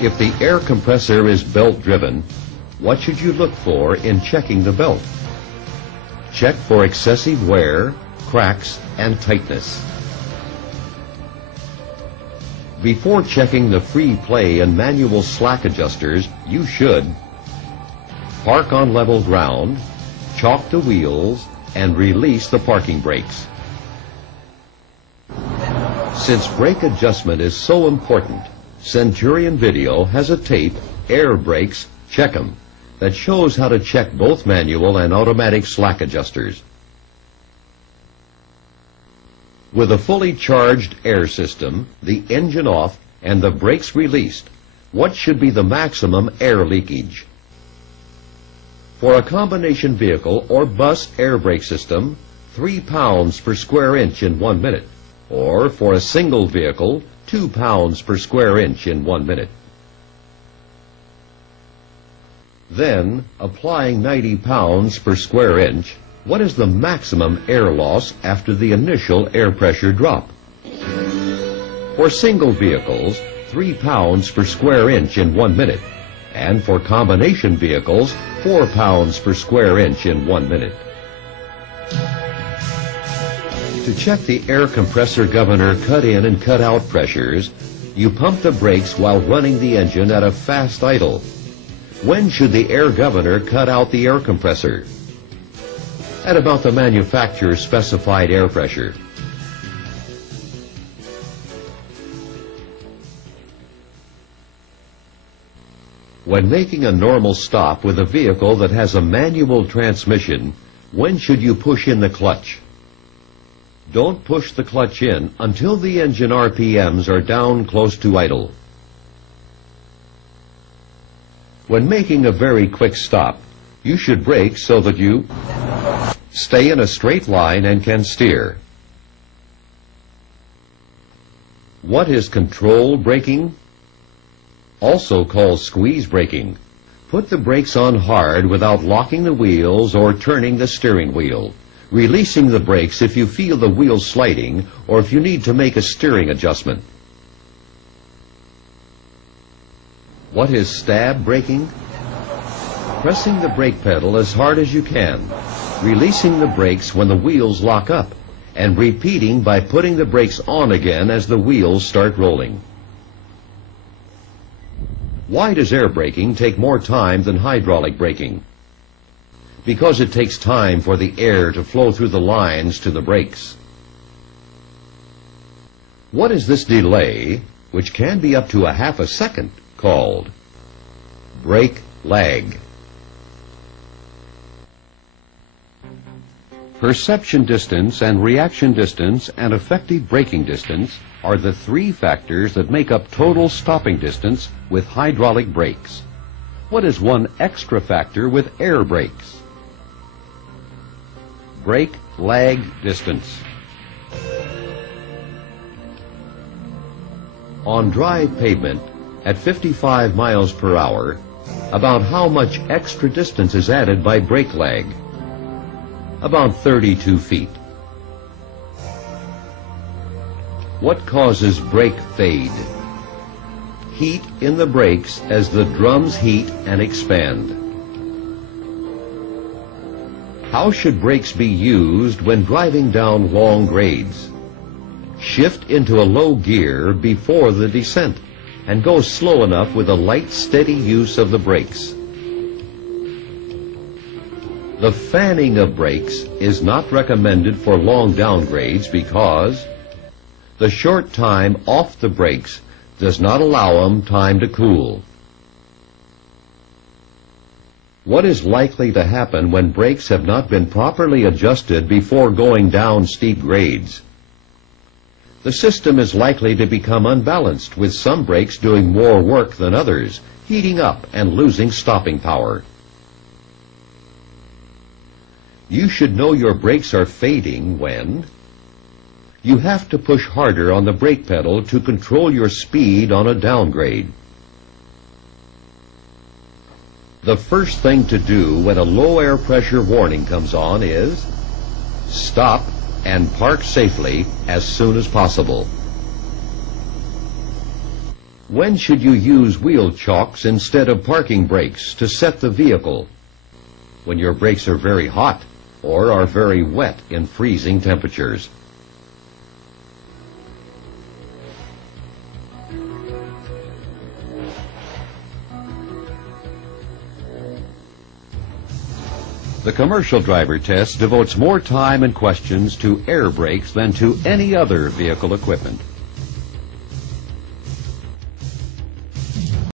If the air compressor is belt-driven, what should you look for in checking the belt? Check for excessive wear, cracks, and tightness. Before checking the free play and manual slack adjusters, you should park on level ground, chalk the wheels, and release the parking brakes. Since brake adjustment is so important, Centurion Video has a tape, Air Brakes, Check 'em, that shows how to check both manual and automatic slack adjusters. With a fully charged air system, the engine off, and the brakes released, what should be the maximum air leakage? For a combination vehicle or bus air brake system, 3 pounds per square inch in 1 minute, or for a single vehicle, 2 pounds per square inch in 1 minute. Then, applying 90 pounds per square inch, what is the maximum air loss after the initial air pressure drop? For single vehicles, 3 pounds per square inch in 1 minute, and for combination vehicles, 4 pounds per square inch in 1 minute. To check the air compressor governor cut-in and cut-out pressures, you pump the brakes while running the engine at a fast idle. When should the air governor cut out the air compressor? At about the manufacturer's specified air pressure. When making a normal stop with a vehicle that has a manual transmission, when should you push in the clutch? Don't push the clutch in until the engine RPMs are down close to idle. When making a very quick stop, you should brake so that you stay in a straight line and can steer. What is control braking? Also called squeeze braking. Put the brakes on hard without locking the wheels or turning the steering wheel, releasing the brakes if you feel the wheel sliding or if you need to make a steering adjustment. What is stab braking? Pressing the brake pedal as hard as you can, releasing the brakes when the wheels lock up, and repeating by putting the brakes on again as the wheels start rolling. Why does air braking take more time than hydraulic braking? Because it takes time for the air to flow through the lines to the brakes. What is this delay, which can be up to a half a second, called? Brake lag. Perception distance and reaction distance and effective braking distance are the 3 factors that make up total stopping distance with hydraulic brakes. What is one extra factor with air brakes? Brake lag distance. On dry pavement at 55 miles per hour, about how much extra distance is added by brake lag? About 32 feet. What causes brake fade? Heat in the brakes as the drums heat and expand. How should brakes be used when driving down long grades? Shift into a low gear before the descent and go slow enough with a light, steady use of the brakes. The fanning of brakes is not recommended for long downgrades because the short time off the brakes does not allow them time to cool. What is likely to happen when brakes have not been properly adjusted before going down steep grades? The system is likely to become unbalanced, with some brakes doing more work than others, heating up and losing stopping power. You should know your brakes are fading when you have to push harder on the brake pedal to control your speed on a downgrade. The first thing to do when a low air pressure warning comes on is stop and park safely as soon as possible. When should you use wheel chocks instead of parking brakes to set the vehicle? When your brakes are very hot or are very wet in freezing temperatures. The commercial driver test devotes more time and questions to air brakes than to any other vehicle equipment.